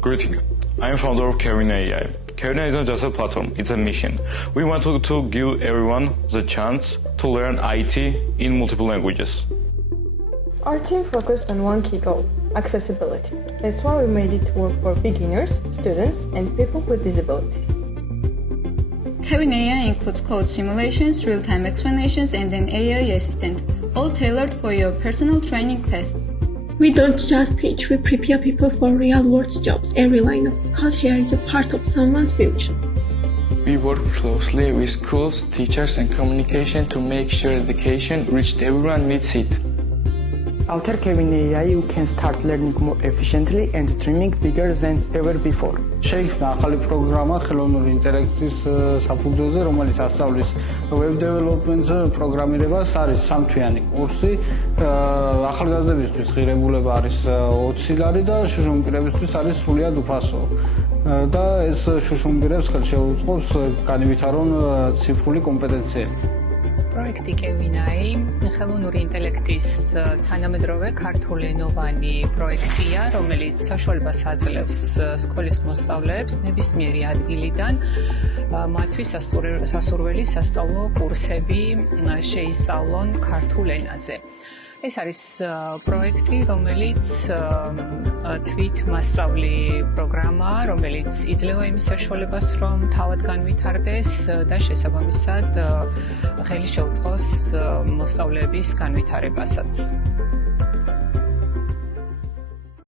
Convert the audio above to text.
Greeting. I'm founder of Kevin AI. Kevin AI is not just a platform, it's a mission. We want to give everyone the chance to learn IT in multiple languages. Our team focused on one key goal, accessibility. That's why we made it work for beginners, students, and people with disabilities. Kevin AI includes code simulations, real-time explanations, and an AI assistant, all tailored for your personal training path. We don't just teach, we prepare people for real-world jobs. Every line of code here is a part of someone's future. We work closely with schools, teachers, and communication to make sure education reaches everyone needs it. After Kevin AI, you can start learning more efficiently and dreaming bigger than ever before. შეიქმნა ახალი პროგრამა ხელოვნური ინტელექტის საფუძველზე, რომელიც ასწავლის web development-ზე პროგრამირებას, არის სამთვიანი კურსი. ახალგაზრდებისთვის ღირებულება არის 20 ლარი და შუშუმპირებისთვის არის სრულიად უფასო. და ეს შუშუმპირებს ხელს შეუწყობს განივითარონ ციფრული კომპეტენციები. პროექტი Kevin AI ხელოვნური ინტელექტის თანამედროვე ქართულენოვანი პროექტია, რომელიც საშუალებას აძლევს სკოლის მოსწავლეებს ნებისმიერი ადგილიდან მათთვის სასურველი სასწავლო კურსები შეისწავლონ ქართულ ენაზე. ეს არის პროექტი, რომელიც თვითმასწავლი პროგრამაა, რომელიც იძლევა იმის საშუალებას, რომ თავად განვითარდეს და შესაბამისად ხელი შეუწყოს მოსწავლეების განვითარებასაც.